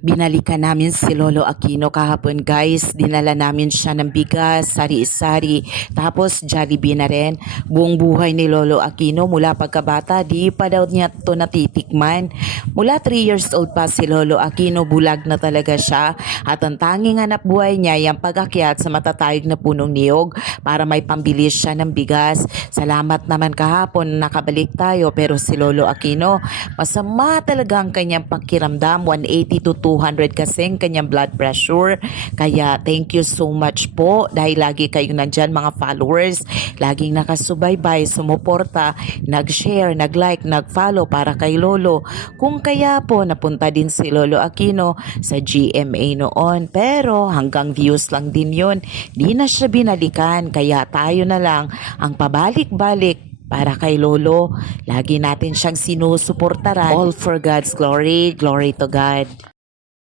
Binalikan namin si Lolo Aquino kahapon guys. Dinala namin siya ng bigas, sari-sari, tapos Jollibee na rin. Buong buhay ni Lolo Aquino mula pagkabata, di pa daw niya to natitikman. Mula 3 years old pa si Lolo Aquino, bulag na talaga siya. At ang tanging hanap buhay niya yung pag-akyat sa matatayog na punong niyog para may pambili siya ng bigas. Salamat naman kahapon nakabalik tayo, pero si Lolo Aquino, masama talaga ang kanyang pakiramdam. 180 to 200 kasing kanyang blood pressure. Kaya thank you so much po dahil lagi kayong nandyan mga followers. Laging nakasubaybay, sumuporta, nag-share, nag-like, nag-follow para kay Lolo. Kung kaya po napunta din si Lolo Aquino sa GMA noon. Pero hanggang views lang din yun. Di na siya binalikan. Kaya tayo na lang ang pabalik-balik para kay Lolo. Lagi natin siyang sinusuportaran. All for God's glory. Glory to God.